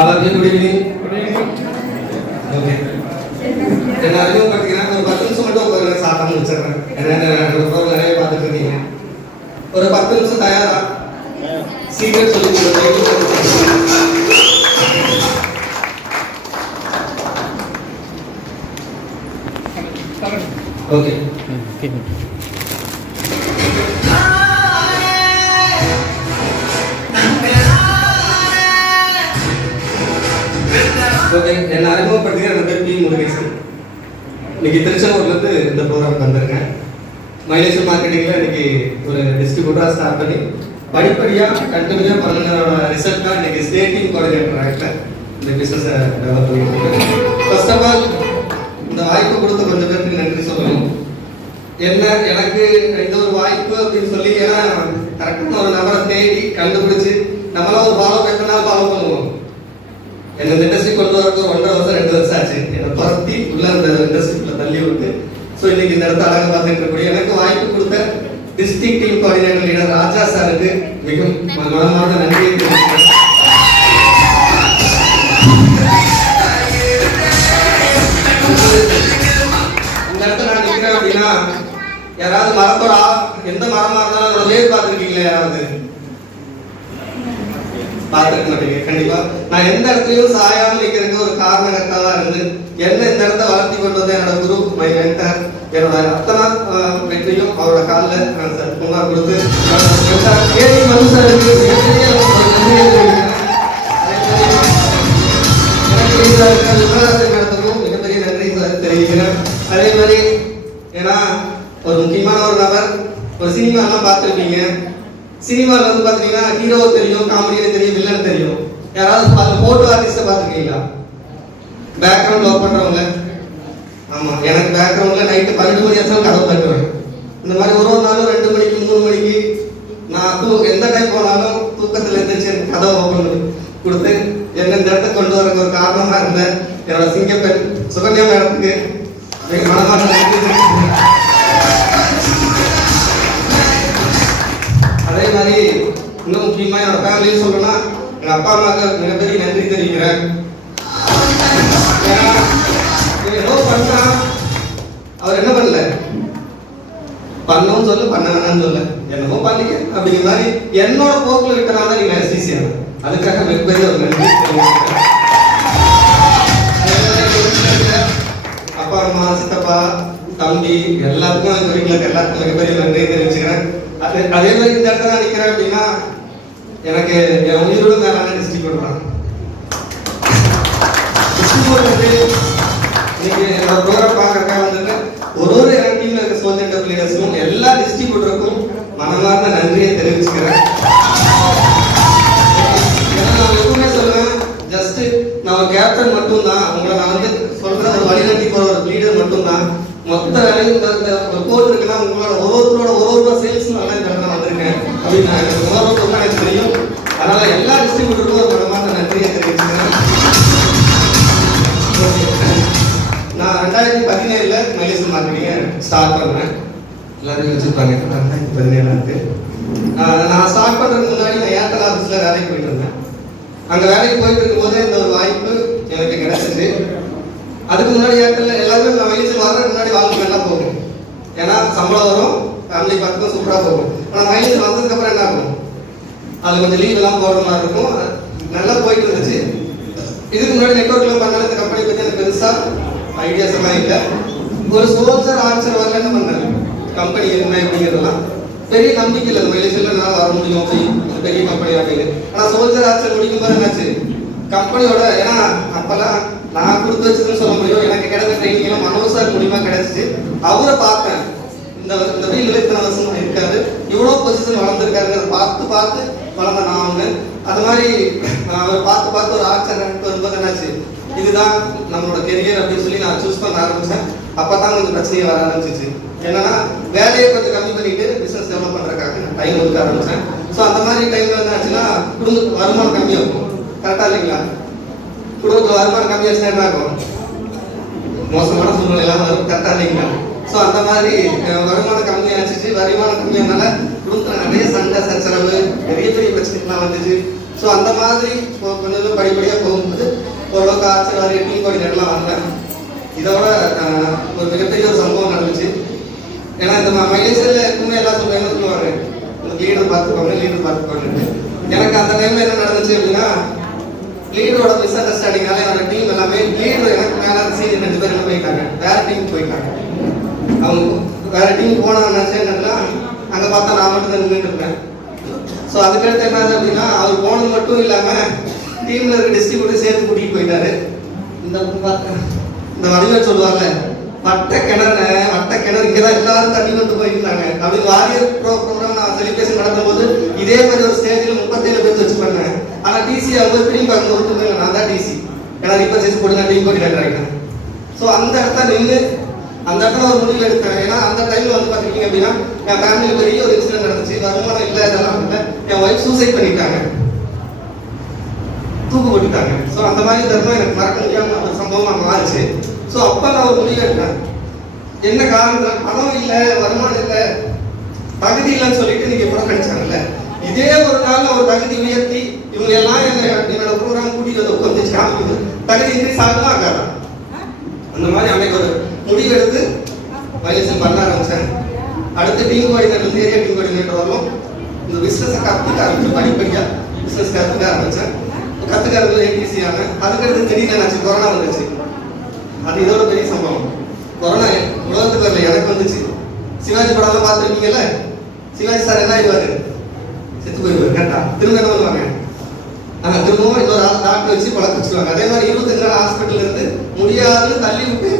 Good evening. Okay. எல்லாரும் பாத்தீங்கன்னா ஒரு 10 நிமிஷம் மட்டும் உட்கார்ந்து சாப்பிட்டு முடிச்சிடுறேன். என்ன ப்ரோக்ராம் நிறைய பார்த்துட்டு இருக்கீங்க. ஒரு 10 நிமிஷம் தயாரா? சீக்கிரம் சொல்லி கொடுங்க. ஓகே. ஓகே, என்ன அறிமுகப்படுத்திக்க ரெண்டு பேர் பி முருகேசன். இன்னைக்கு திருச்செங்கோட்லேருந்து இந்த ப்ரோக்ராம் வந்திருக்கேன். மைலேஜ் மார்க்கெட்டிங்கில் இன்னைக்கு ஒரு டிஸ்ட்ரிபியூட்டராக ஸ்டார்ட் பண்ணி படிப்படியாக கண்டினியூவாக பண்ணுறதோட ரிசல்ட் தான் இன்னைக்கு ஸ்டேட் டீம் கோஆர்டினேட்டர் ஆகிட்டேன். இந்த பிஸ்னஸை டெவலப் பண்ணிட்டு ஃபர்ஸ்ட் ஆஃப் ஆல் இந்த வாய்ப்பு கொடுத்த கொஞ்சம் பேருக்கு நன்றி சொல்லணும். என்ன எனக்கு இந்த ஒரு வாய்ப்பு அப்படின்னு சொல்லி, ஏன்னா கரெக்டான ஒரு நபரை தேடி கண்டுபிடிச்சு நம்மளாம் ஒரு ஃபாலோ பேப்பர்னாலும் ஃபாலோ பண்ணுவோம். என்ன இந்த இண்டஸ்ட்ரி கொண்டு வரக்கு 1.5 வருஷம் 2 வருஷம் ஆச்சு. என்னை துரத்தி உள்ள அந்த இண்டஸ்ட்ரிக்குள்ள தள்ளி விட்டு ஸோ இன்னைக்கு இந்த இடத்த அழகாக பார்த்துட்டு இருக்கக்கூடிய எனக்கு வாய்ப்பு கொடுத்த டிஸ்ட்ரிக்ட் டீம் கோஆர்டினேட்டர் லீடர் ராஜா சாருக்கு மிகவும் மனமார்ந்த நன்றியை தெரிவிக்கிறேன். இந்த இடத்துல நான் நிற்கிறேன் அப்படின்னா யாராவது மரத்தோட எந்த மரமா இருந்தாலும் அதோட வேர் பார்த்துருக்கீங்களா? யாராவது பார்த்துருக்க மாட்டீங்க. கண்டிப்பா நான் எந்த இடத்துலயும் சாயாம நிக்கிறதுக்கு ஒரு காரணகர்த்தாவா இருந்து என்ன இந்த இடத்த வளர்த்தி கொண்டு வந்த என்னோட குரு மை மென்டர், என்னோட அத்தனை வெற்றியும் அவரோட காலில் நான் சார் பொங்கா கொடுத்து நடத்தவும் மிகப்பெரிய நன்றி சார் தெரிவிக்கிறேன். அதே மாதிரி ஏன்னா ஒரு முக்கியமான ஒரு நபர், ஒரு சினிமா எல்லாம் பார்த்துருப்பீங்க. சினிமாவில் வந்து பார்த்தீங்கன்னா ஹீரோ தெரியும், காமெடியன் தெரியும், வில்லன் தெரியும். யாராவது போட்டோ ஆர்டிஸ்ட்டை பார்த்துருக்கீங்களா? பேக்ரவுண்ட் ஒர்க் பண்ணுறவங்க. ஆமாம், எனக்கு பேக்ரவுண்டில் நைட்டு 12 மணி ஆச்சும் கதவு தட்டுவேன். இந்த மாதிரி ஒரு நாளும் 2 மணிக்கு 3 மணிக்கு நான் எந்த டைம் போனாலும் தூக்கத்தில் இருந்துச்சு எனக்கு கதவை ஓப்பன் கொடுத்து என்ன இந்த இடத்துக்கு கொண்டு வரக்கு ஒரு காரணமாக இருந்த என்னோட சிங்கப்பெண் சுகன்யா மேடத்துக்கு மனமான அதே மாதிரி இன்னும் முக்கியமாக என்னோட ஃபேமிலின்னு சொல்லணும்னா எங்கள் அப்பா அம்மாவுக்கு மிகப்பெரிய நன்றி தெரிவிக்கிறேன். ஏதோ பண்ணா அவர் என்ன பண்ணல, பண்ணவும் சொல்ல பண்ண வேணான்னு சொல்ல, என்னமோ பண்ணிக்க அப்படிங்கிற மாதிரி என்னோட போக்கில் விட்டனால தான் நீங்கள் எஸ்டிசியான அதுக்காக மிகப்பெரிய ஒரு நன்றி. அப்பா அம்மா சித்தப்பா தம்பி எல்லாத்துக்கும் எங்கள் வீட்டில் எல்லாத்துக்கும் மிகப்பெரிய நன்றி தெரிவிச்சுக்கிறேன். அதே மாதிரி இந்த இடத்துல நிற்கிறேன் அப்படின்னா எனக்கு என் உயிரோட மேலான டிஸ்ட்ரிபியூட்டர் இன்னைக்கு என்னோட ப்ரோக்ராம் பார்க்கறதுக்காக வந்துட்டு ஒரு எனக்கு டீம்ல இருக்க சோல்ஜர் லீடர்ஸும் எல்லா டிஸ்ட்ரிபியூட்டருக்கும் மனமார்ந்த நன்றியை தெரிவிச்சுக்கிறேன். நான் எப்பவுமே சொல்லுவேன், ஜஸ்ட் நான் ஒரு கேப்டன் மட்டும்தான், உங்களை நான் வந்து சொல்ற ஒரு வழிநடத்தி போற ஒரு லீடர் மட்டும்தான். மொத்த வேலையும் இந்த ஒரு கோட் இருக்குன்னா உங்களோட ஒவ்வொருத்தரோட ஒவ்வொரு சேல்ஸ் நல்லா இந்த இடத்துல வந்திருக்கேன் அப்படின்னு நான் எனக்கு தெரியும். அதனால எல்லா டிஸ்ட்ரிபியூட்டருக்கும் ஒரு மனமார்ந்த நன்றியை தெரிவிச்சுக்கிறேன். நான் 2017 மைலேஜ் மார்க்கெட்டிங்கை ஸ்டார்ட் பண்ணேன். எல்லாரும் வச்சுருப்பாங்க 2017 நான் ஸ்டார்ட் பண்ணுறதுக்கு முன்னாடி நான் ஏர்டெல் ஆஃபீஸில் வேலைக்கு போயிட்டு இருந்தேன். அங்கே வேலைக்கு போயிட்டு இருக்கும்போது இந்த ஒரு வாய்ப்பு எனக்கு கிடைச்சிச்சு. அதுக்கு முன்னாடி ஏர்டெல் எல்லாருமே நான் மைலேஜ் வர்றதுக்கு முன்னாடி வாழ்க்கை நல்லா போகும், ஏன்னா சம்பளம் வரும், ஃபேமிலி பார்த்துக்கும் சூப்பராக போகும். ஆனால் மைலேஜ் வந்ததுக்கப்புறம் என்ன ஆகும், அது கொஞ்சம் லீவ் எல்லாம் போடுற மாதிரி இருக்கும். நல்லா போயிட்டு இருந்துச்சு. இதுக்கு முன்னாடி நெட்ஒர்க்லாம் பண்ணாலும் இந்த கம்பெனி பற்றி எனக்கு பெருசாக ஐடியாஸ் எல்லாம் இல்லை. ஒரு சோல்ஜர் ஆர்ச்சர் வரல என்ன பண்ணேன், கம்பெனி என்ன அப்படிங்கிறதுலாம் பெரிய நம்பிக்கை இல்லை. மைலேஜில் நான் வர முடியும் அப்படி பெரிய கம்பெனி அப்படின்னு. ஆனால் சோல்ஜர் ஆர்ச்சர் முடிக்கும் போது என்னாச்சு, கம்பெனியோட ஏன்னா அப்பெல்லாம் நான் கொடுத்து வச்சதுன்னு சொல்ல முடியும், எனக்கு கிடைச்ச ட்ரைனிங்லாம் மனோஜ் சார் மூலியமா கிடைச்சிச்சு. அவரை பார்த்தேன், இந்த ஃபீல்டில் இத்தனை வருஷமா இருக்காரு, இவ்வளோ பொசிஷன் வளர்ந்துருக்காருங்கிறத பார்த்து வளர்ந்த நான் அவங்க. அது மாதிரி அவர் பார்த்து ஒரு ஆர்ச்சர் வரும்போது என்னாச்சு, இதுதான் நம்மளோட கெரியர் அப்படின்னு சொல்லி நான் சூஸ் பண்ண ஆரம்பிச்சேன். அப்பதான் கொஞ்சம் பிரச்சனையை வர ஆரம்பிச்சிச்சு. என்னன்னா வேலையை கொஞ்சம் கம்மி பண்ணிட்டு பிசினஸ் டெவலப் பண்றதுக்காக நான் டைம் ஒதுக்க ஆரம்பிச்சேன். ஸோ அந்த மாதிரி டைம்ல என்ன ஆச்சுன்னா குடும்பத்துக்கு வருமானம் கம்மியாகும். கரெக்டா இல்லைங்களா? குடும்பத்துல வருமானம் கம்மியாச்சுன்னா என்ன ஆகும், மோசமான சூழ்நிலை எல்லாம் வரும். கரெக்டா இல்லைங்களா? ஸோ அந்த மாதிரி வருமானம் கம்மியாச்சு. வருமானம் கம்மியானால குடும்பத்துல நிறைய சண்டை சச்சரவு, பெரிய பிரச்சனைகள்லாம் வந்துச்சு. ஸோ அந்த மாதிரி கொஞ்சம் படிப்படியாக போகும்போது ஓரளவுக்கு ஆச்சரியம் டீம் கோஆர்டினேட்டர்லாம் வந்தேன். இதோட ஒரு மிகப்பெரிய ஒரு சம்பவம் நடந்துச்சு. ஏன்னா இந்த மைலேஜில் எப்பவுமே எல்லாம் சொல்லுவாங்க லீடர் பார்த்துக்கோங்க. எனக்கு அந்த டைமில் என்ன நடந்துச்சு அப்படின்னா, லீடரோட மிஸ் அண்டர்ஸ்டாண்டிங்கால என்னோட டீம் எல்லாமே லீடர் எனக்கு மேலே சீனியர் 2 பேர் என்ன போயிட்டாங்க, வேற டீம் போயிட்டாங்க. அவங்க வேற டீம் போனாங்க. என்னன்னா அங்கே பார்த்தா நான் மட்டும் தான் நின்றுட்டு இருப்பேன். ஸோ அதுக்கடுத்து என்ன அப்படின்னா, அவர் போனது மட்டும் இல்லாமல் டீமில் இருக்க டிஸ்ட்ரிபியூட்டர் சேர்த்து கூட்டிகிட்டு போயிட்டாரு. இந்த வடிவம் சொல்லுவாங்க, வட்ட கிணறு இங்கே தான் எல்லாரும் தண்ணி வந்து போயிருந்தாங்க அப்படின்னு. வாரியர் ப்ரோக்ராம் நான் செலிப்ரேஷன் நடத்தும் போது இதே மாதிரி ஒரு ஸ்டேஜில் 37 பேர் வச்சு பண்ணேன். ஆனால் டிசி அவங்க திரும்பி பார்க்க ஒருத்தர் நான் தான் டிசி, ஏன்னா இப்போ சேர்த்து போட்டு நான் டீம் கோஆர்டினேட்டர் ஆகிட்டேன். ஸோ அந்த இடத்துல நின்று அந்த இடத்துல ஒரு முடிவு எடுத்தேன். ஏன்னா அந்த டைமில் வந்து பார்த்துக்கிட்டீங்க அப்படின்னா என் ஃபேமிலியில் பெரிய ஒரு இன்சிடென்ட் நடந்துச்சு. வருமானம் இல்லை, இதெல்லாம் இல்லை. என் ஒய்ஃப் சூசைட் பண்ணிட்டாங்க, தூக்கு போட்டுட்டாங்க. ஸோ அந்த மாதிரி தருணம் எனக்கு மறக்க முடியாமல் ஒரு சம்பவமாக மாறிச்சு. ஸோ அப்போ நான் ஒரு முடிவு எடுத்தேன். என்ன காரணம், பணம் இல்லை, வருமானம் இல்லை, தகுதி இல்லைன்னு சொல்லிட்டு நீங்க புறக்கணிச்சாங்கல்ல, இதே ஒரு நாள் ஒரு தகுதி உயர்த்தி இவங்க எல்லாம் என்னோட ப்ரோக்ராம் கூட்டிட்டு வந்து உட்காந்து காமிக்குது, தகுதி இன்க்ரீஸ் ஆகலாம் ஆகாதா? அந்த மாதிரி அன்னைக்கு ஒரு முடிவு எடுத்து மைலேஜ் பண்ண ஆரம்பிச்சேன். அடுத்து team coordinator area team coordinator வரலும் இந்த பிஸ்னஸை கற்றுக்க ஆரம்பிச்சு, படிப்படியாக பிஸ்னஸ் கற்றுக்க ஆரம்பித்தேன். கற்றுக்கிறது ஏடிசி ஆனேன். அதுக்கடுத்து திடீர்னு என்னாச்சு, கொரோனா வந்துச்சு. அது இதோட பெரிய சம்பவம். கொரோனா உலகத்துக்கு வரல, எனக்கு வந்துச்சு. சிவாஜி படம்லாம் பார்த்துருக்கீங்கல்ல, சிவாஜி சார் என்ன ஆயிடுவாரு, செத்து போயிடுவாரு. கரெக்டா? திரும்ப என்ன பண்ணுவாங்க, திரும்பவும் இன்னொரு டாக்டர் வச்சு பழக்க வச்சுருவாங்க. அதே மாதிரி 25 நாள் ஹாஸ்பிட்டல் இருந்து முடியாதுன்னு தள்ளி விட்டு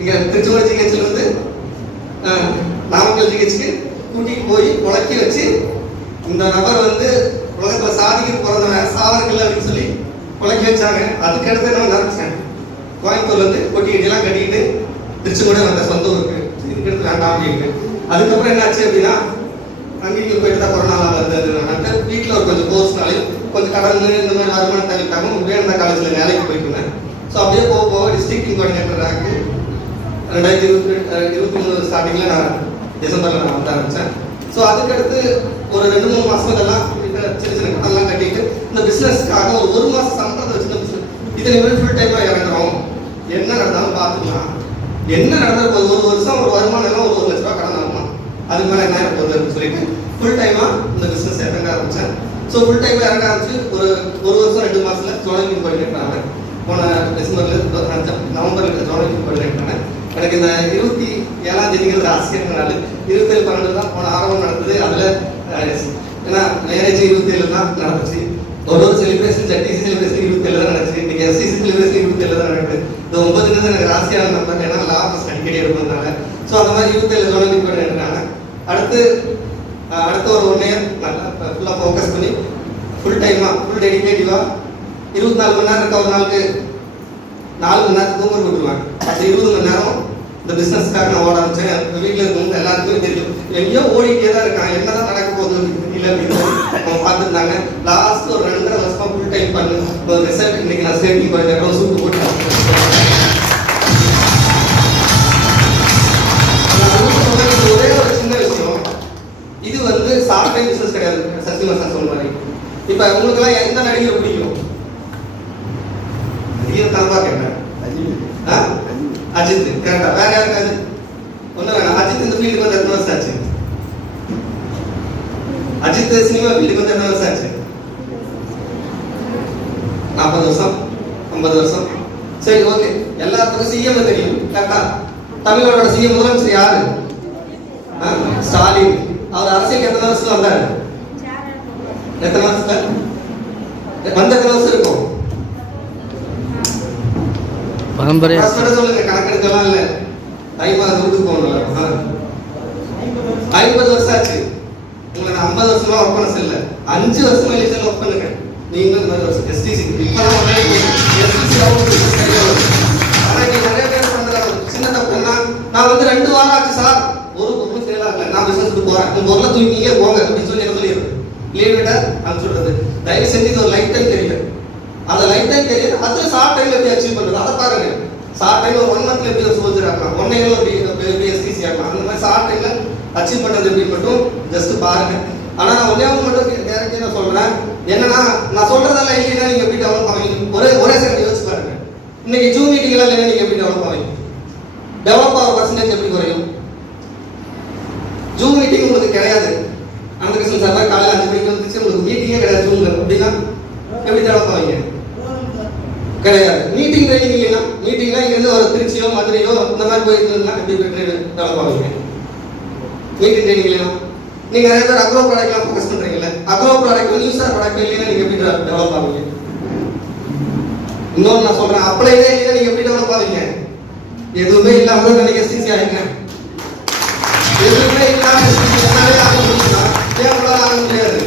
இங்கே திருச்செங்கோடு ஜிஹெச்ல இருந்து நாமக்கல் ஜிஹெச்சுக்கு கூட்டிகிட்டு போய் உழக்கி வச்சு, இந்த நபர் வந்து உலகத்தில் சாதிக்கு பிறந்தவன் சாவர்கள் அப்படின்னு சொல்லி உழக்கி வச்சாங்க. அதுக்கடுத்து நான் நினைச்சேன், கோயம்புத்தூர்ல இருந்து கொட்டிக்கிட்டெல்லாம் கட்டிக்கிட்டு திருச்செங்கோடு வந்த சொந்த ஊருக்கு, இதுக்கடுத்து வேண்டாம் அப்படின்னு. அதுக்கப்புறம் என்னாச்சு அப்படின்னா, அங்கேயும் போயிட்டு தான் கொரோனாலாம் வருது. வீட்டில் ஒரு கொஞ்சம் கோர்ஸ்னாலையும் கொஞ்சம் கடன் இந்த மாதிரி வருமானம் தள்ளிட்டாங்க. வேணுந்த காலேஜில் வேலைக்கு போயிட்டு இருந்தேன். ஸோ அப்படியே போக போக டிஸ்ட்ரிக்ட் டீம் கோஆர்டினேட்டர் ரேங்க் 2023 ஸ்டார்டிங்கில் நான் டிசம்பரில் நான் வந்து ஆரம்பித்தேன். ஸோ அதுக்கடுத்து ஒரு 2-3 மாதங்கள்லாம் சின்ன சின்ன கடன்லாம் கட்டிட்டு இந்த பிஸ்னஸ்க்காக ஒரு மாதம் சம்பளத்தை வச்சு இந்த பிஸ்னஸ் இதில் வந்து ஃபுல் டைமாக இறங்குறோம். என்ன நடந்தாலும் பார்த்துக்கலாம், என்ன நடந்தாலும் போது ஒரு வருஷம் ஒரு வருமானம் எல்லாம் ஒரு 1 லட்ச ரூபா கடன் ஆகுமா, அதுக்கு மேலே என்ன போகுது அப்படின்னு சொல்லிட்டு ஃபுல் டைமாக இந்த பிஸ்னஸ் இறங்க ஆரம்பித்தேன். ஸோ ஃபுல் டைமாக இறங்க ஆரம்பிச்சு ஒரு வருஷம் 2 மாதத்தில் ஜோனல் டீம் கோஆர்டினேட்டர் ஆனேன். போன நவம்பரில் ஜோனல் டீம் கோஆர்டினேட்டர் ஆனேன். எனக்கு இந்த 27ஆம் தேதிங்கிறது ஆசிரியர் நாள். 27/12 தான் போன ஆரம்பம் நடந்தது. அதில் ஏன்னா மேரேஜ் 27 தான் நடந்துச்சு. ஒரு செலிப்ரேஷன் டிசி செலிப்ரேஷன் 27 தான் நடந்துச்சு. இன்னைக்கு எஸ்டிசி செலிப்ரேஷன் 27 தான் நடக்குது. இந்த 9 எனக்கு ராசியான நம்பர், ஏன்னா லாபஸ் அடிக்கடி எடுப்பதுனால. ஸோ அந்த மாதிரி 27 ஜோனல் டீம் கோஆர்டினேட்டர் ஆனேன். அடுத்த ஒரு 1 இயர் நல்லா ஃபுல்லாக ஃபோக்கஸ் பண்ணி ஃபுல் டைமாக ஃபுல் டெடிகேட்டிவாக 24 மணி நேரம் இருக்க, ஒரு நாளுக்கு 4 மணி நேரம் தூங்க விட்டுருவாங்க. அந்த 20 மணி நேரம் இந்த பிஸ்னஸ்க்காக நான் ஓட ஆரம்பிச்சேன். வீட்டில் இருக்கவங்க எல்லாருக்குமே தெரியும், எங்கேயோ ஓடிக்கிட்டே தான் இருக்காங்க, என்னதான் நடக்க போகுது இல்லை அப்படின்னு அவங்க பார்த்துருந்தாங்க. லாஸ்ட் ஒரு 2.5 வருஷமா ஃபுல் டைம் பண்ணு ஒரு ரிசல்ட். இன்னைக்கு நான் சேஃப்டி கோஆர்டினேட்டர் சூட்டு போட்டு ஒரே ஒரு சின்ன விஷயம், இது வந்து ஷார்ட் டைம் பிஸ்னஸ் கிடையாது. சசிகுமார் சார் சொன்ன மாதிரி இப்போ உங்களுக்கெல்லாம் எந்த நடிகரை பிடிக்கும்? நடிகர் தனப்பா கேட்டேன், அஜித். கரெக்டா? வேற யாருக்காது ஒன்றும் வேணாம். அஜித் இந்த ஃபீல்டுக்கு வந்து எத்தனை வருஷம் ஆச்சு? அஜித் சினிமா ஃபீல்டுக்கு வந்து எத்தனை வருஷம் ஆச்சு? 40 வருஷம், 50 வருஷம். சரி, ஓகே. எல்லாத்துக்கும் சிஎம் தெரியும். கரெக்டா? தமிழோட சிஎம் முதலமைச்சர் யாரு? ஸ்டாலின். அவர் அரசியலுக்கு எத்தனை வருஷத்துல வந்தாரு? எத்தனை வருஷத்துல வந்து எத்தனை வருஷம் இருக்கும்? பரம்பரையா சொல்லுங்க, கணக்கெடுக்கலாம் இல்ல. வீட்டுக்கு போகணும். 50 வருஷம் ஆச்சு. உங்களை நான் 50 வருஷமா ஒர்க் பண்ண சொல்ல, 5 வருஷமா எலெக்ஷன்ல ஒர்க் பண்ணுங்க. நீங்களும் இந்த மாதிரி வருஷம் எஸ்டிசி இப்பதான் ஆனா இங்க நிறைய பேர் பண்ற சின்ன தப்புன்னா, நான் வந்து 2 வாரம் ஆச்சு சார், ஒரு பொருளும் சேல் ஆகல, நான் பிசினஸ்க்கு போறேன், உங்க பொருளை தூக்கிங்க போங்க அப்படின்னு சொல்லி என்ன சொல்லிடுறது, லீவ் விட அனுப்பிச்சுடுறது. தயவு செஞ்சு இது ஒரு லைஃப் டைம் கெரியர். அந்த லைஃப் டைம் கெரியர் அதுல ஷார்ட் டைம்ல எப்படி அச்சீவ் பண்றது அதை பாருங்க. ஷார்ட் டைம்ல 1 மந்த்ல எப்படி சோல்ஜர் ஆகலாம், 1 இயர்ல எப்படி எஸ்டிசி ஆகலாம், அந்த மாதிரி ஷார்ட் டைம்ல அச்சீவ் பண்றது எப்படி மட்டும் ஜஸ்ட் பாருங்க. ஆனா நான் ஒன்னே மட்டும் கேரண்டியா சொல்றேன், என்னன்னா நான் சொல்றதெல்லாம் இல்லைன்னா நீங்க எப்படி டெவலப் ஆவீங்க? ஒரே செகண்ட் யோசிச்சு பாருங்க. இன்னைக்கு ஜூம் மீட்டிங் எல்லாம் இல்லைன்னா நீங்க எப்படி டெவலப் ஆவீங்க? டெவலப் ஆகிற பர்சன்டேஜ் எப்படி குறையும்? ஜூம் மீட்டிங் உங்களுக்கு கிடையாது. அந்த கிருஷ்ணன் சார் காலையில் 5 மணிக்கு வந்துச்சு, உங்களுக்கு மீட்டிங்கே கிடையாது ஜூம்ல அப்படின்னா எப்படி டெவலப் ஆவீங்க? கிடையாது. மீட்டிங் ட்ரைனிங் இல்லைன்னா, மீட்டிங்னா இங்கிருந்து ஒரு திருச்சியோ மதுரையோ இந்த மாதிரி போயிருந்ததுன்னா எப்படி டெவலப் ஆவீங்க? மீட்டிங் ட்ரைனிங் இல்லைன்னா நீங்க நிறைய பேர் அக்ரோ ப்ராடக்ட்லாம் ஃபோக்கஸ் பண்றீங்கல்ல, அக்ரோ ப்ராடக்ட் நியூஸார் ப்ராடக்ட் இல்லைன்னா நீங்க எப்படி டெவலப் ஆவீங்க? இன்னொன்று நான் சொல்றேன், அப்ளையே இல்லைன்னா நீங்க எப்படி டெவலப் ஆவீங்க? எதுவுமே இல்லாம தான் நீங்க எஸ்டிசி ஆகிங்க. எதுவுமே இல்லாம என்னாலே ஆக முடியுமா? ஏன் ஆக முடியாது?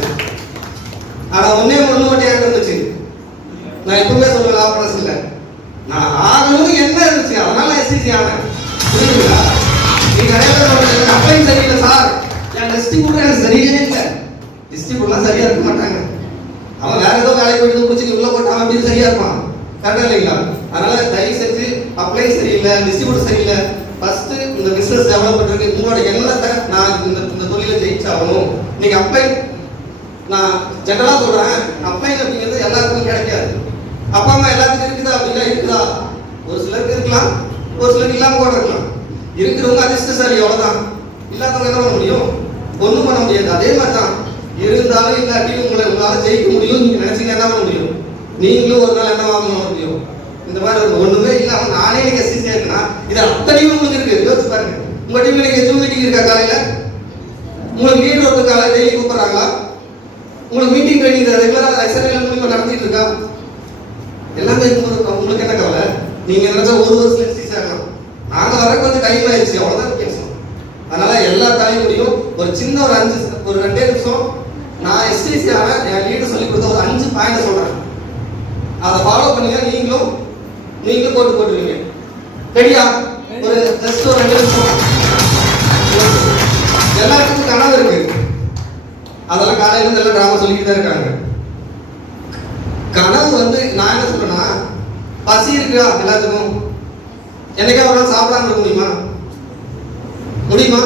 ஆனா ஒன்னே ஒண்ணு மட்டும் ஏன் இருந்துச்சு, நான் எப்பவுமே சொல்லுவேன் லாபரஸ் இல்லை, நான் ஆகணும்னு என்ன இருந்துச்சு, அதனால எஸ்டிசி ஆனேன். புரியுதுங்களா? நீங்க நிறைய பேர் அப்ளை சரியில்லை சார், என் டிஸ்ட்ரிபியூட்டர் எனக்கு சரியே இல்லை. டிஸ்ட்ரிபியூட்டர்லாம் சரியா இருக்க மாட்டாங்க. அவன் வேற ஏதோ வேலைக்கு போயிட்டு குடிச்சு உள்ள போட்டு அவன் எப்படி சரியா இருப்பான்? கரெக்டா இல்லைங்களா? அதனால தயவு செஞ்சு அப்ளை சரியில்லை, டிஸ்ட்ரிபியூட்டர் சரியில்லை, ஃபர்ஸ்ட் இந்த பிசினஸ் டெவலப் பண்றதுக்கு உங்களோட எண்ணத்தை நான் இந்த தொழிலை ஜெயிச்சாகணும். நீங்க அப்ளை, நான் ஜெனரலா சொல்றேன், அப்ளை அப்படிங்கிறது எல்லாருக்கும் கிடைக்காது. அப்பா அம்மா எல்லாத்துக்கும் இருக்குதா அப்படின்னா இருக்குதா? ஒரு சிலருக்கு இருக்கலாம், ஒரு சிலருக்கு இல்லாம கூட இருக்கலாம். இருக்கிறவங்க அதிர்ஷ்டசாலி, எவ்வளவுதான். இல்லாதவங்க என்ன பண்ண முடியும்? ஒண்ணும் பண்ண முடியாது. அதே மாதிரி தான் இருந்தாலும் இல்லாட்டியும் உங்களால ஜெயிக்க முடியும். நீங்க நினைச்சீங்க என்ன பண்ண முடியும்? நீங்களும் ஒரு நாள் என்ன பண்ண முடியும்? இந்த மாதிரி ஒண்ணுமே இல்லாம நானே நீங்க எஸ்டிசி இருக்குன்னா இது அத்தனையும் உங்களுக்கு இருக்கு. யோசிச்சு பாருங்க. உங்க டீம்ல நீங்க ஜூம் மீட்டிங் இருக்கா? காலையில உங்களுக்கு லீடர் ஒருத்தர் காலையில டெய்லி கூப்பிடுறாங்களா? உங்களுக்கு மீட்டிங் ட்ரைனிங் ரெகுலரா எஸ்என்எல் மூலமா நடத்திட்டு இருக்கா? எல்லாமே உங்களுக்கு என்ன கவலை? நீங்க நினைச்சா ஒரு வருஷம் எஸ்டிசி ஆகலாம். நாங்க வர கொஞ்சம் டைம் ஆயிடுச்சு, அவ்வளவுதான் வித்தியாசம். அதனால எல்லா தலைமுறையும் ஒரு சின்ன ஒரு 2 நிமிஷம் நான் எஸ்டிசி ஆன என் லீடர் சொல்லி கொடுத்த ஒரு 5 பாயிண்ட் சொல்றேன். அதை ஃபாலோ பண்ணீங்க, நீங்களும் போட்டுருவீங்க. ரெடியா? ஒரு ஜஸ்ட் ஒரு 2 நிமிஷம். எல்லாத்துக்கும் கனவு இருக்கு, அதெல்லாம் காலையில இருந்து எல்லாம் டிராமா சொல்லிட்டு தான் இருக்காங்க. கனவு வந்து நான் என்ன சொல்றேன்னா, பசி இருக்குதா எல்லாத்துக்கும்? என்னைக்கா ஒரு நாள் சாப்பிடாம இருக்க முடியுமா? முடியுமா?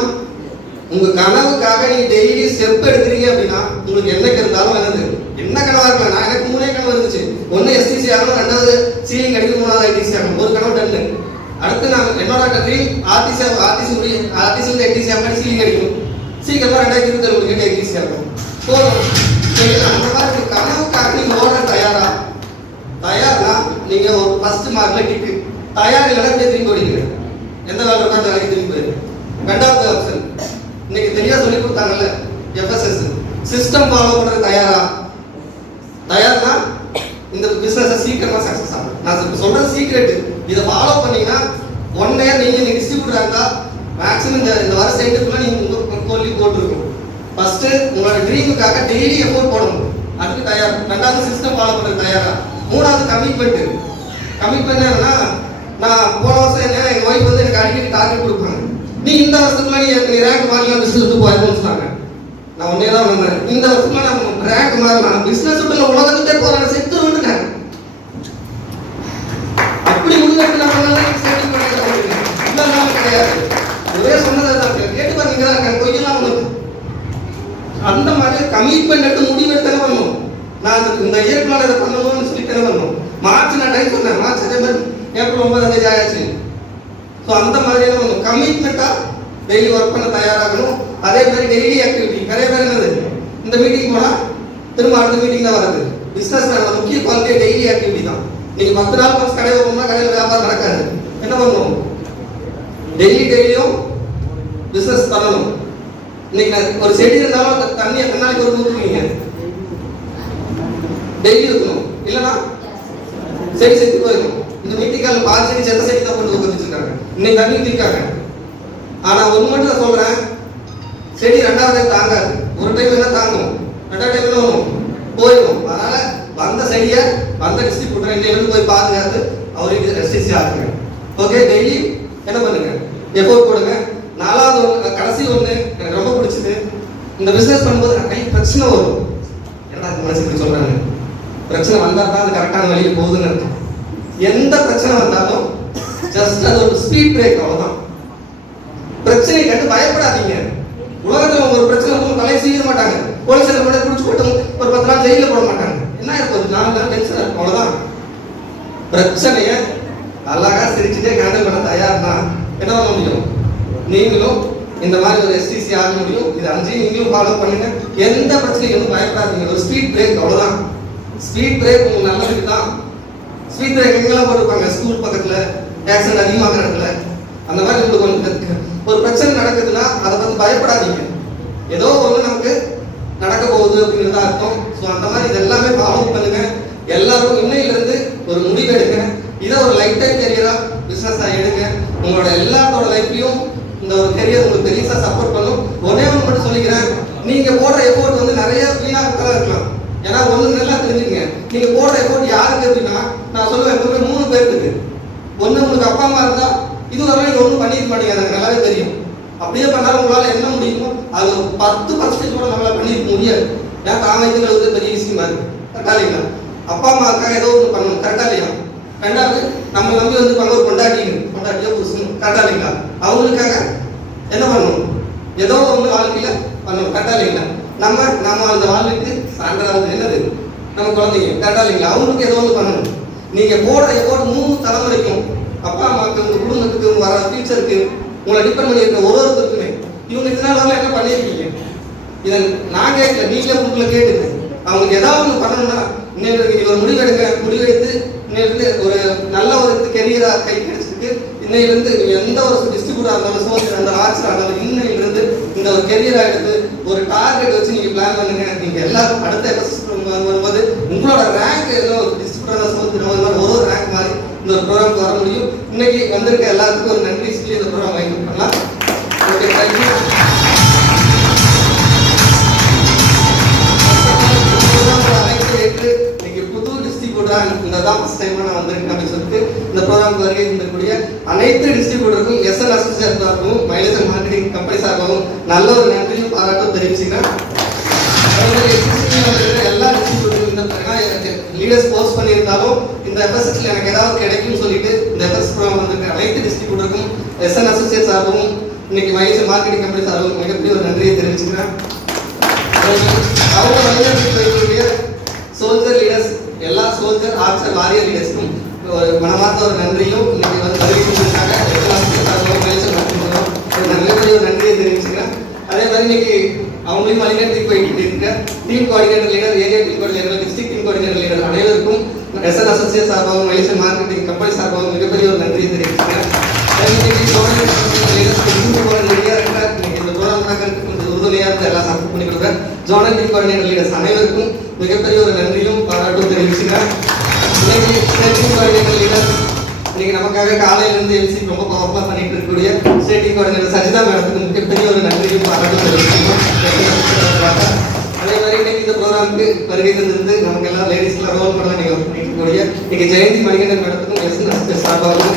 உங்க கனவுக்காக நீங்க டெய்லி ஸ்டெப் எடுக்கிறீங்க அப்படின்னா உங்களுக்கு என்னைக்கு இருந்தாலும் என்னது என்ன கனவா இருக்கலாம். நான் எனக்கு 3 கனவு இருந்துச்சு. ஒன்னு எஸ்டிசி ஆகணும், 2வது சீலிங் அடிக்கணும், 3வது ஐடிசி ஆகணும். ஒரு கனவு டன்னு. அடுத்து நான் என்னோட ட்ரீம் ஆர்டிசி எஸ்டிசி ஆகணும், சீலிங் அடிக்கணும். சீக்கிரமா 2027 ஐடிசி ஆகணும். போதும். அந்த மாதிரி கனவுக்காக நீங்க ஓட தயார்னா நீங்க ஒரு ஃபர்ஸ்ட் மார்க்ல டிக்கு. தயார் இல்லைன்னா அப்படியே திரும்பி ஓடிங்க. எந்த வேலை இருக்கோ அந்த வேலைக்கு திரும்பி போயிடுங்க. 2வது ஆப்ஷன் இன்னைக்கு தெளிவா சொல்லி கொடுத்தாங்கல்ல, எஃப்எஸ்எஸ் சிஸ்டம் ஃபாலோ பண்றது தயார்னா இந்த பிசினஸ் சீக்கிரமா சக்சஸ் ஆகும். நான் சொல்றது சீக்ரெட். இதை ஃபாலோ பண்ணீங்கன்னா 1 இயர் நீங்க டிஸ்ட்ரிபியூட்டர் இருந்தா மேக்ஸிமம் இந்த வர சைட்டுக்குள்ள நீங்க உங்க கோலி போட்டுருக்கும். ஃபர்ஸ்ட் உங்களோட ட்ரீமுக்காக டெய்லி எஃபோர்ட் போடணும், அதுக்கு தயார். 2வது சிஸ்டம் ஃபாலோ பண்றது தயாரா. 3வது கமிட்மெண்ட் என்னன்னா, நான் போன வருஷம் எங்க ஒய்ஃப் வந்து எனக்கு அடிக்கடி டார்கெட் கொடுப்பாங்க, நீ இந்த வருஷத்துக்குள்ள நீ ரேங்க் மாறலாம் பிசினஸ் விட்டு போயிருன்னு சொன்னாங்க. நான் ஒன்னே தான் நம்புறேன், இந்த வருஷமா நான் ரேங்க் மாறலாம் பிசினஸ் விட்டு உலகத்துக்கே போறேன் செத்து விட்டுட்டேன். அப்படி முடிவெடுத்து நான் கிடையாது. ஒரே சொன்னதான் கேட்டு பாருங்க, பொய்யெல்லாம் ஒண்ணு. அந்த மாதிரி கமிட்மெண்ட் எடுத்து முடிவெடுத்தானே வரணும். நான் இந்த இயற்கையான இதை பண்ணணும்னு சொல்லித்தானே வரணும். மார்ச் நான் டைம் சொன்னேன், மார்ச் அதே மாதிரி ஏப்ரல் 9 ஆயாச்சு. ஸோ அந்த மாதிரியான ஒன்று கமிட்மெண்ட்டாக டெய்லி ஒர்க் பண்ண தயாராகணும். அதே மாதிரி டெய்லி ஆக்டிவிட்டி. நிறைய பேர் என்னது இந்த மீட்டிங் போனால் திரும்ப அடுத்த மீட்டிங் தான் வருது. பிஸ்னஸ் முக்கிய குவாலிட்டியே டெய்லி ஆக்டிவிட்டி தான். நீங்கள் 10 நாள் கொஞ்சம் கடையில் போகணும்னா கடையில் வியாபாரம் நடக்காது. என்ன பண்ணணும்? டெய்லியும் பிஸ்னஸ் பண்ணணும். இன்னைக்கு ஒரு செடி இருந்தாலும் தண்ணி எத்தனை நாளைக்கு ஒரு ஊற்றுவீங்க? டெய்லி ஊற்றணும், இல்லைன்னா செடி செத்து போயிடும். இந்த மீட்டிங்கால பாதி செடி செத்த செடி தான் கொண்டு ஊற்றி வச்சிருக்காங்க. இன்னைக்கு தண்ணி ஊற்றிருக்காங்க. ஆனால் ஒன்று மட்டும் நான் சொல்றேன், செடி 2வது டைம் தாங்காது. ஒரு டைம் என்ன தாங்கும், 2வது டைம் என்ன வரும், போயிடும். அதனால வந்த செடியை வந்த டிஸ்ட்ரிபியூட்டர் இன்னைக்கு போய் பாதுகாத்து அவருக்கு எஸ்டிசி ஆகுங்க. ஓகே, டெய்லி என்ன பண்ணுங்க, எஃபோர்ட் போடுங்க. 4வது கடைசி ஒன்று எனக்கு ரொம்ப பிடிச்சது, இந்த பிசினஸ் பண்ணும்போது கை பிரச்சனை வரும். என்ன மனசு இப்படி சொல்றாங்க, பிரச்சனை வந்தால் தான் அது கரெக்டான வழியில் போகுதுன்னு அர்த்தம். எந்த பிரச்சனை வந்தாலும் ஜஸ்ட் அது ஒரு ஸ்பீட் பிரேக், அவ்வளவுதான். பிரச்சனை கண்டு பயப்படாதீங்க. உலகத்துல ஒரு பிரச்சனை தலையை செய்ய மாட்டாங்க. போலீஸ் கூட குடிச்சு போட்டு ஒரு 10 நாள் ஜெயில போட மாட்டாங்க. அவ்வளவுதான். பிரச்சனைய அழகா சிரிச்சுட்டே ஹேண்டில் பண்ண தயார்னா என்ன பண்ண முடியும்? நீங்களும் இந்த மாதிரி ஒரு எஸ்டிசி ஆக முடியும். இது 5 நீங்களும் ஃபாலோ பண்ணுங்க. எந்த பிரச்சனையும் வந்து பயப்படாதீங்க. ஒரு ஸ்பீட் பிரேக் அவ்வளவுதான். ஸ்பீட் பிரேக் உங்களுக்கு நல்லதுக்கு தான். ஸ்பீட் பிரேக் எங்கெல்லாம் போட்டிருப்பாங்க? ஸ்கூல் பக்கத்துல, ஆக்சிடென்ட் அதிகமாகிற இடத்துல. அந்த மாதிரி உங்களுக்கு ஒரு பிரச்சனை நடக்குதுன்னா அதை பத்தி பயப்படாதீங்க. ஏதோ ஒண்ணு நமக்கு நடக்க போகுது அப்படிங்கிறது அர்த்தம். ஸோ அந்த மாதிரி இது எல்லாமே ஃபாலோ பண்ணுங்க. எல்லாரும் இன்னையில இருந்து ஒரு முடிவு எடுங்க. இதை ஒரு லைஃப் டைம் கெரியரா பிசினஸா எடுங்க. உங்களோட எல்லாத்தோட லைஃப்லயும் இந்த ஒரு கெரியர் உங்களுக்கு பெருசா சப்போர்ட் பண்ணும். ஒன்னே ஒன்று மட்டும் சொல்லிக்கிறேன், நீங்க போடுற எஃபோர்ட் வந்து நிறைய ஃப்ரீயா இருக்கலாம். ஏன்னா ஒண்ணு நல்லா தெரிஞ்சுங்க, நீங்க போடுற எஃபோர்ட் யாருக்கு அப்படின்னா, நான் சொல்லுவேன் எப்பவுமே 3 பேருக்கு. ஒண்ணு உங்களுக்கு அப்பா அம்மா இருந்தா இதுவரை நீங்க ஒன்றும் பண்ணிருக்க மாட்டீங்க, எனக்கு நல்லாவே தெரியும். அப்படியே பண்ணாலும் உங்களால என்ன முடியுமோ அது 10% கூட நம்மளால பண்ணிருக்க முடியாது. ஏன் தாமைங்கிறது பெரிய விஷயமா இருக்கு. கரெக்டா இல்லைங்களா? அப்பா அம்மாவுக்காக ஏதோ ஒன்று பண்ணணும். கரெக்டா இல்லையா? ரெண்டாவது நம்ம நம்பி வந்து பண்ண ஒரு கொண்டாட்டியோ புருஷன். கரெக்டா இல்லைங்களா? அவங்களுக்காக என்ன பண்ணணும்? ஏதோ ஒன்று வாழ்க்கையில பண்ணணும். கரெக்டா இல்லைங்களா? நம்ம அந்த வாழ்க்கைக்கு சான்றாவது என்னது? நம்ம குழந்தைங்க. கரெக்டா இல்லைங்களா? அவங்களுக்கு ஏதோ ஒன்று பண்ணணும். நீங்க போடுற எஃபோர்ட் 3 தலைமுறைக்கும், அப்பா அம்மாவுக்கு, உங்க குடும்பத்துக்கு, வர ஃபியூச்சருக்கு, உங்களை டிபெண்ட் பண்ணி இருக்க ஒருத்தருக்குமே இவங்க இதனால என்ன பண்ணியிருக்கீங்க? இதை நான் கேட்கல, நீங்களே உங்களை கேட்டுங்க. அவங்களுக்கு ஏதாவது ஒன்று பண்ணணும்னா இன்னைக்கு ஒரு முடிவெடுத்து இன்னையிலிருந்து ஒரு நல்ல ஒரு கெரியரா கை கிடைச்சிருக்கு. இன்னையிலிருந்து எந்த ஒரு டிஸ்ட்ரிபியூட்டா இருந்தாலும், சோசியல் அந்த ஆட்சியா இருந்தாலும், இன்னையிலிருந்து இந்த ஒரு கெரியரா எடுத்து ஒரு டார்கெட் வச்சு நீங்க பிளான் பண்ணுங்க. நீங்க எல்லாரும் அடுத்த வரும்போது உங்களோட ரேங்க் ஏதோ டிஸ்ட்ரிபியூட்டர் சோசியல் ஒரு ரேங்க் மாதிரி இந்த ஒரு ப்ரோக்ராம் வர முடியும். இன்னைக்கு வந்திருக்க எல்லாத்துக்கும் ஒரு நன்றி சொல்லி இந்த ப்ரோக்ராம் வாங்கி பண்ணலாம். Okay, thank you. இன்னைக்கு புது டிஸ்ட்ரிபியூட்டரா இந்த தான் ஃபர்ஸ்ட் டைம் நான் வந்திருக்கேன் அப்படின்னு சொல்லிட்டு இந்த ப்ரோக்ராம் வருகை இருக்கக்கூடிய அனைத்து டிஸ்ட்ரிபியூட்டருக்கும் SN அசோசியேஷன் சார்பாகவும் மைலேஜ் மார்க்கெட்டிங் கம்பெனி சார்பாகவும் நல்ல ஒரு நன்றியும் பாராட்டும் தெரிவிச்சுக்கிறேன். எல்லா டிஸ்ட்ரிபியூட்டரும் லீடர்ஸ் போஸ்ட் பண்ணியிருந்தாலும் இந்த எஃப்எஸ்எஸ்ல எனக்கு ஏதாவது கிடைக்கும்னு சொல்லிட்டு இந்த எஃப்எஸ் ப்ரோக்ராம் வந்திருக்க அனைத்து டிஸ்ட்ரிபியூட்டருக்கும் SN அசோசியேட் சார்பாகவும் இன்னைக்கு மைலேஜ் மார்க்கெட்டிங் கம்பெனி சார்பாகவும் மிகப்பெரிய ஒரு நன்றியை தெரிவிச்சுக்கிறேன். அவங்க வழிநடத்தக்கூடிய சோல்ஜர் லீடர்ஸ், எல்லா சோல்ஜர் ஆர்ச்சர் வாரியர் லீடர்ஸ்க்கும் ஒரு மனமார்ந்த ஒரு நன்றியும் இன்னைக்கு வந்து தெரிவிக்கிறதுக்காக மிகப்பெரிய ஒரு நன்றியை தெரிவிச்சுக்கிறேன். அதே மாதிரி இன்னைக்கு அவங்களையும் வழிநடத்தி போயிட்டு இருக்க team coordinator leader, area team coordinator, district team coordinator leader அனைவருக்கும் SN அசோசியேட் சார்பாகவும் மைலேஜ் மார்க்கெட்டிங் கம்பெனி சார்பாகவும் மிகப்பெரிய ஒரு நன்றியை தெரிவிச்சுக்கிறேன். எல்லாம் சப்போர்ட் பண்ணி கொடுக்குற ஜோனல் டீம் கோஆர்டினேட்டர் லீடர்ஸ் அனைவருக்கும் மிகப்பெரிய ஒரு நன்றியும் பாராட்டும் தெரிவிச்சுக்கிறேன். இன்னைக்கு டீம் கோஆர்டினேட்டர் லீடர் இன்னைக்கு நமக்காக காலையிலிருந்து MC ரொம்ப பவர்ஃபுல்லா பண்ணிட்டு இருக்கக்கூடிய ஸ்டேட் டீம் கோஆர்டினேட்டர் சஜிதா மேடத்துக்கு மிகப்பெரிய ஒரு நன்றியும் பாராட்டும் தெரிவிச்சுக்கிறோம். அதே மாதிரி இன்னைக்கு இந்த ப்ரோக்ராமுக்கு வருகை தந்திருந்து நமக்கு எல்லாம் லேடிஸ்ல ரோல் மாடல் நீங்க பண்ணிக்கக்கூடிய இன்னைக்கு ஜெயந்தி மணிகண்டன் மேடத்துக்கும் SN சார்பாகவும்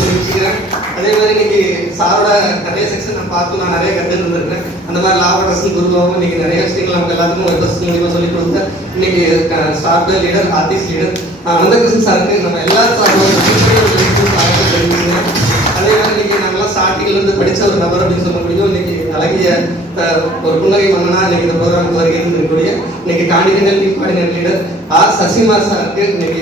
தெரிவிச்சுக்கிறேன். அதே மாதிரி இன்னைக்கு சாரோட நிறைய செக்ஷன் நான் பார்த்து நான் நிறைய கற்றுட்டு இருந்திருக்கேன். அந்த மாதிரி லாபரசன் குருவாகவும் இன்னைக்கு நிறைய விஷயங்கள் நமக்கு எல்லாத்துக்கும் ஒரு பஸ் மூலியமா சொல்லிக் கொடுத்தேன். இன்னைக்கு start leader, artist leader Ananthakrishnan சாருக்கு நம்ம எல்லாரும் தெரிவிச்சுக்கிறேன். அதே மாதிரி இன்னைக்கு நாங்களாம் ஸ்டார்டிங்ல இருந்து படிச்ச ஒரு நபர் அப்படின்னு சொல்ல முடியும். இன்னைக்கு அழகிய ஒரு புன்னகை மன்னனா இன்னைக்கு இந்த ப்ரோக்ராமுக்கு வருகை இருக்கக்கூடிய இன்னைக்கு continental team coordinator leader Sasima சாருக்கு இன்னைக்கு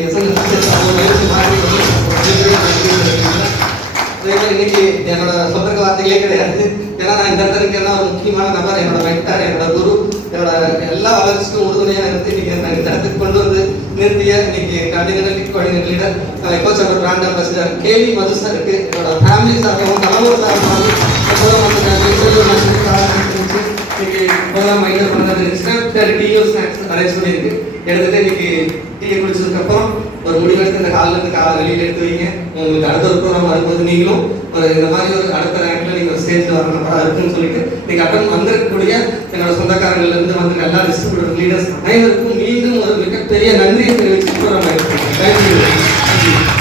இன்னைக்கு என்னோட சொல்றதுக்கு வார்த்தைகளே கிடையாது. ஏன்னா நான் இந்த இடத்துல இருக்கிறதா ஒரு முக்கியமான நபர், என்னோட மென்டார், என்னோட குரு, என்னோட எல்லா வளர்ச்சிக்கும் உறுதுணையா இருந்து இன்னைக்கு நான் இந்த இடத்துக்கு கொண்டு வந்து நிறுத்திய இன்னைக்கு continental team coordinator leader coach அவர் பிராண்ட் அம்பாசிடர் KV மது சாருக்கு என்னோட ஃபேமிலி சார்பாகவும் தலைவர் சார்பாகவும் மைண்டர் பண்ணது ஸ்நாக்ஸ் அரேஞ்ச் பண்ணியிருக்கு. எடுத்துட்டு இன்னைக்கு டீயை குடிச்சதுக்கு அப்புறம் ஒரு முடிவெடுத்து இந்த காலில் இருந்து காலை வெளியில் எடுத்து வைங்க. உங்களுக்கு அடுத்த ஒரு ப்ரோக்ராம் வரும்போது நீங்களும் இந்த மாதிரி ஒரு அடுத்த ரேங்க்ல நீங்க ஸ்டேஜ்ல வர நபராக இருக்குன்னு சொல்லிட்டு நீங்க அட்டன் வந்திருக்கக்கூடிய என்னோட சொந்தக்காரங்கள்ல இருந்து வந்து எல்லா டிஸ்ட்ரிபியூட்டர் லீடர்ஸ் அனைவருக்கும் மீண்டும் ஒரு மிகப்பெரிய நன்றியை தெரிவிச்சு ப்ரோக்ராம். தேங்க்யூ.